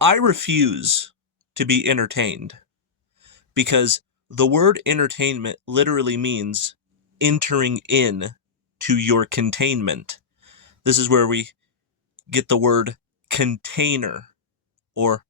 I refuse to be entertained because the word entertainment literally means entering in to your containment. This is where we get the word container, or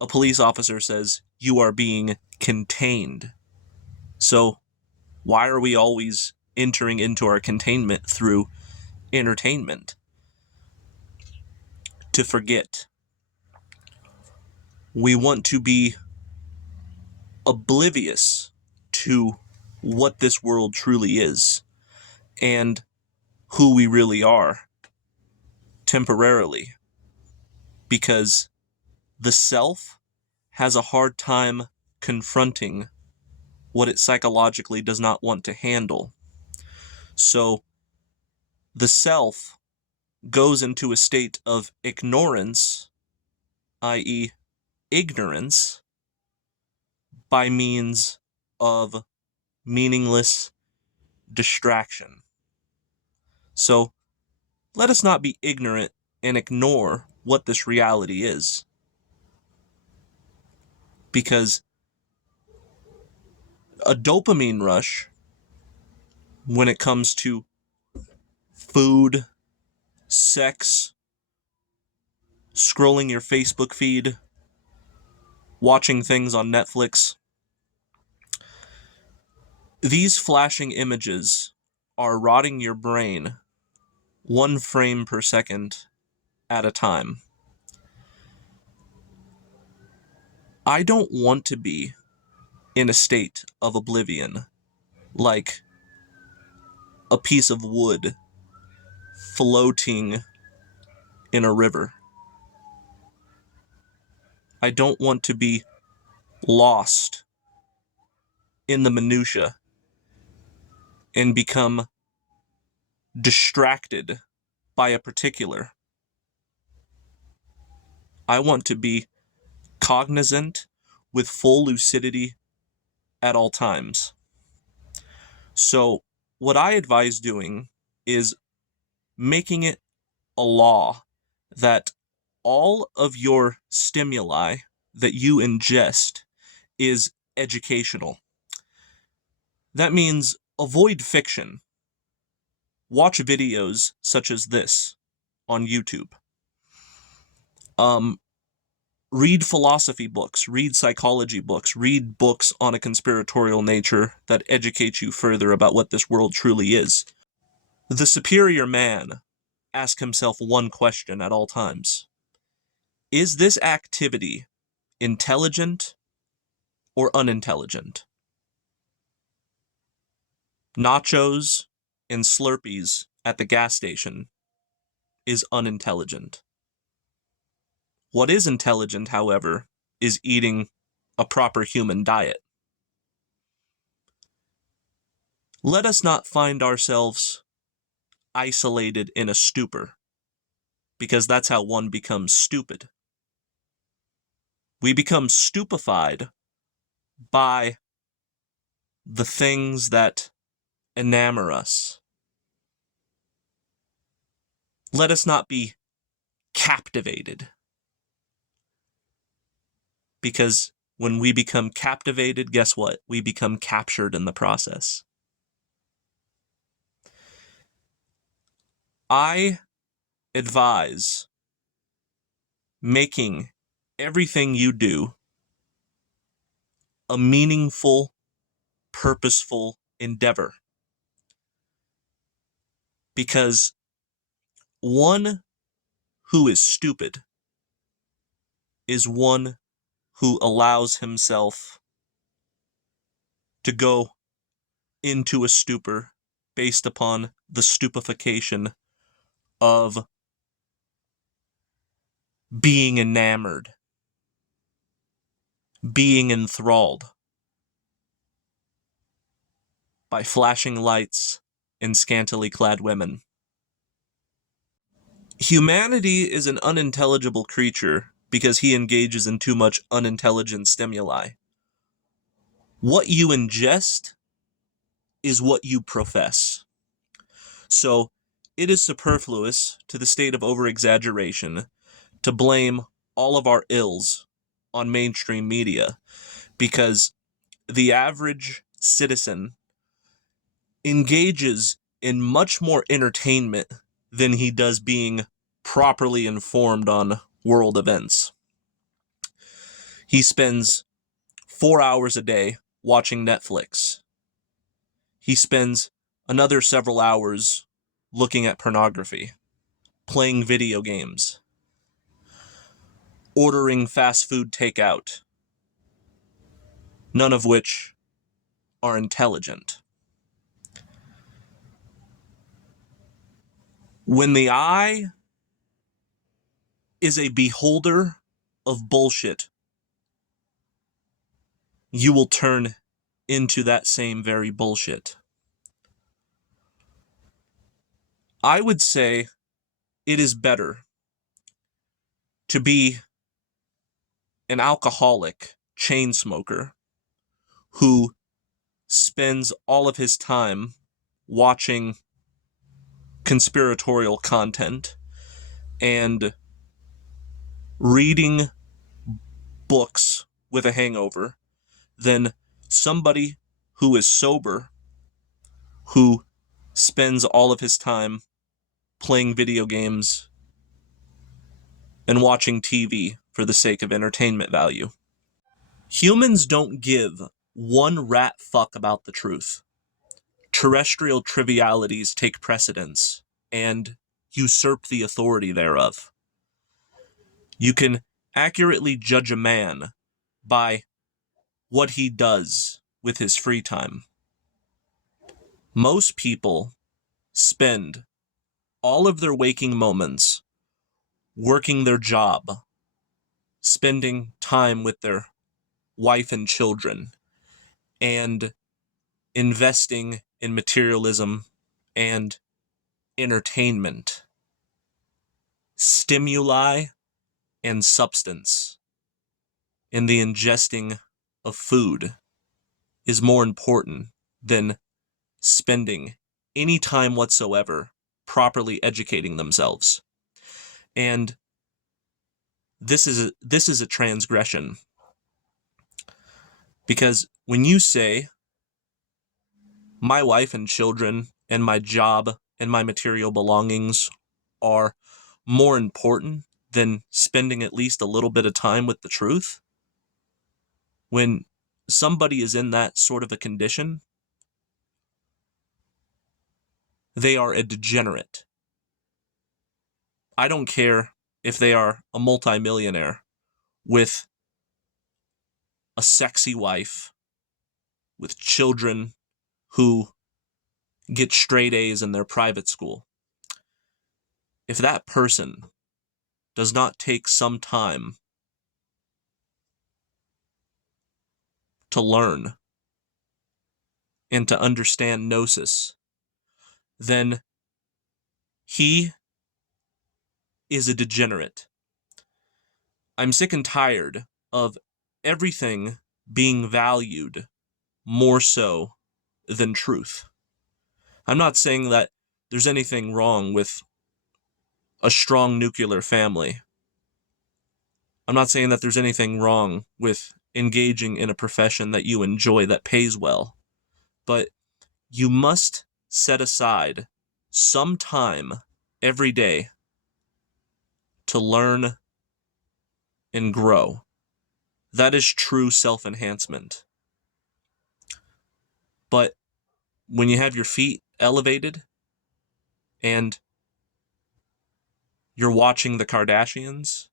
a police officer says you are being contained. So why are we always entering into our containment through entertainment? To forget. We want to be oblivious to what this world truly is and who we really are temporarily, because the self has a hard time confronting what it psychologically does not want to handle. So the self goes into a state of ignorance, i.e., ignorance, by means of meaningless distraction. So let us not be ignorant and ignore what this reality is, because a dopamine rush, when it comes to food, sex, scrolling your Facebook feed, watching things on Netflix, these flashing images are rotting your brain 1 frame per second at a time. I don't want to be in a state of oblivion, like a piece of wood floating in a river. I don't want to be lost in the minutia and become distracted by a particular. I want to be cognizant with full lucidity at all times. So what I advise doing is making it a law that all of your stimuli that you ingest is educational. That means avoid fiction. Watch videos such as this on YouTube. Read philosophy books, read psychology books, read books on a conspiratorial nature that educate you further about what this world truly is. The superior man asks himself one question at all times. Is this activity intelligent or unintelligent? Nachos and Slurpees at the gas station is unintelligent. What is intelligent, however, is eating a proper human diet. Let us not find ourselves isolated in a stupor, because that's how one becomes stupid. We become stupefied by the things that enamor us. Let us not be captivated, because when we become captivated, guess what? We become captured in the process. I advise making everything you do a meaningful, purposeful endeavor, because one who is stupid is one who allows himself to go into a stupor based upon the stupefaction of being enamored, being enthralled by flashing lights and scantily clad women. Humanity is an unintelligible creature because he engages in too much unintelligent stimuli. What you ingest is what you profess. So it is superfluous to the state of over-exaggeration to blame all of our ills on mainstream media, because the average citizen engages in much more entertainment than he does being properly informed on world events. He spends 4 hours a day watching Netflix. He spends another several hours looking at pornography, playing video games, ordering fast food takeout, none of which are intelligent. When the eye is a beholder of bullshit, you will turn into that same very bullshit. I would say it is better to be an alcoholic chain smoker who spends all of his time watching conspiratorial content and reading books with a hangover than somebody who is sober, who spends all of his time playing video games and watching TV for the sake of entertainment value. Humans don't give one rat fuck about the truth. Terrestrial trivialities take precedence and usurp the authority thereof. You can accurately judge a man by what he does with his free time. Most people spend all of their waking moments working their job, spending time with their wife and children, and investing in materialism and entertainment, stimuli, and substance. And the ingesting of food is more important than spending any time whatsoever properly educating themselves. And this is a transgression, because when you say my wife and children and my job and my material belongings are more important than spending at least a little bit of time with the truth, when somebody is in that sort of a condition, they are a degenerate. I don't care if they are a multimillionaire with a sexy wife, with children who get straight A's in their private school. If that person does not take some time to learn and to understand gnosis, then he is a degenerate. I'm sick and tired of everything being valued more so than truth. I'm not saying that there's anything wrong with a strong nuclear family. I'm not saying that there's anything wrong with engaging in a profession that you enjoy that pays well. But you must set aside some time every day to learn and grow. That is true self-enhancement. But when you have your feet elevated and you're watching the Kardashians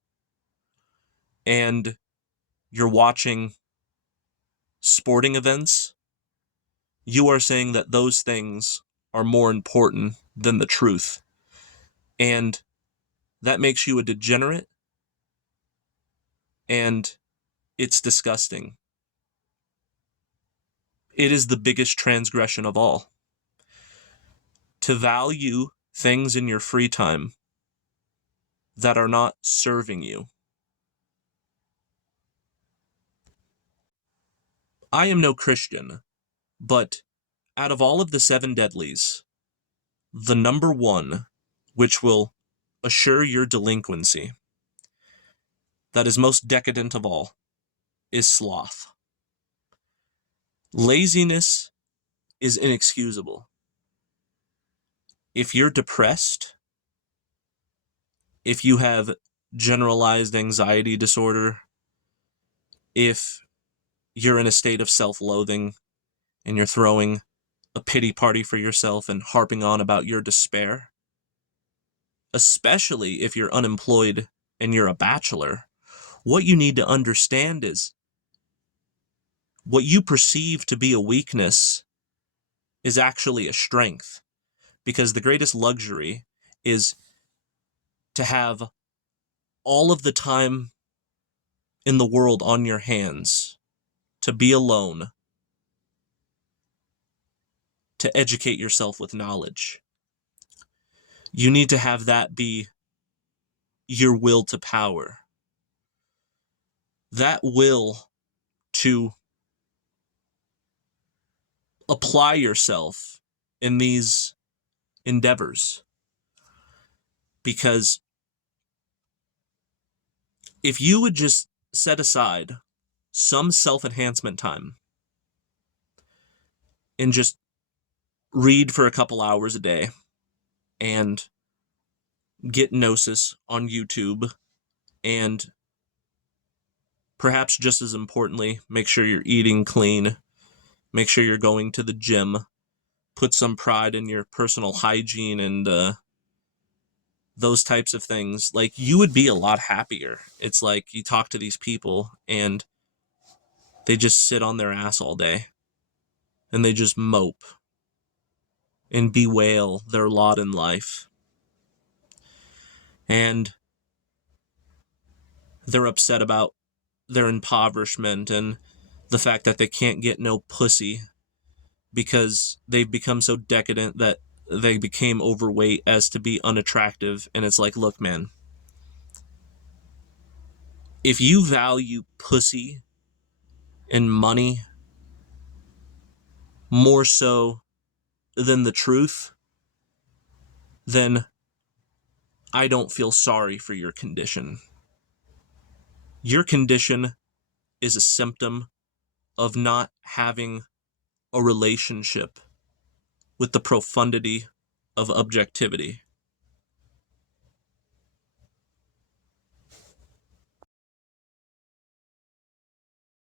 and you're watching sporting events, you are saying that those things are more important than the truth. And that makes you a degenerate, and it's disgusting. It is the biggest transgression of all. To value things in your free time that are not serving you. I am no Christian, but out of all of the 7 deadlies, the number one, which will assure your delinquency, that is most decadent of all is sloth. Laziness is inexcusable. If you're depressed, if you have generalized anxiety disorder, if you're in a state of self-loathing and you're throwing a pity party for yourself and harping on about your despair, especially if you're unemployed and you're a bachelor, what you need to understand is what you perceive to be a weakness is actually a strength, because the greatest luxury is to have all of the time in the world on your hands, to be alone, to educate yourself with knowledge. You need to have that be your will to power. That will to apply yourself in these endeavors. Because if you would just set aside some self-enhancement time and just read for a couple hours a day and get Gnosis on YouTube, and perhaps just as importantly, make sure you're eating clean, make sure you're going to the gym, put some pride in your personal hygiene and those types of things, like, you would be a lot happier. It's like you talk to these people and they just sit on their ass all day and they just mope and bewail their lot in life. And they're upset about their impoverishment and the fact that they can't get no pussy because they've become so decadent that they became overweight as to be unattractive. And it's like, look, man, if you value pussy and money more so than the truth, then I don't feel sorry for your condition. Your condition is a symptom of not having a relationship with the profundity of objectivity.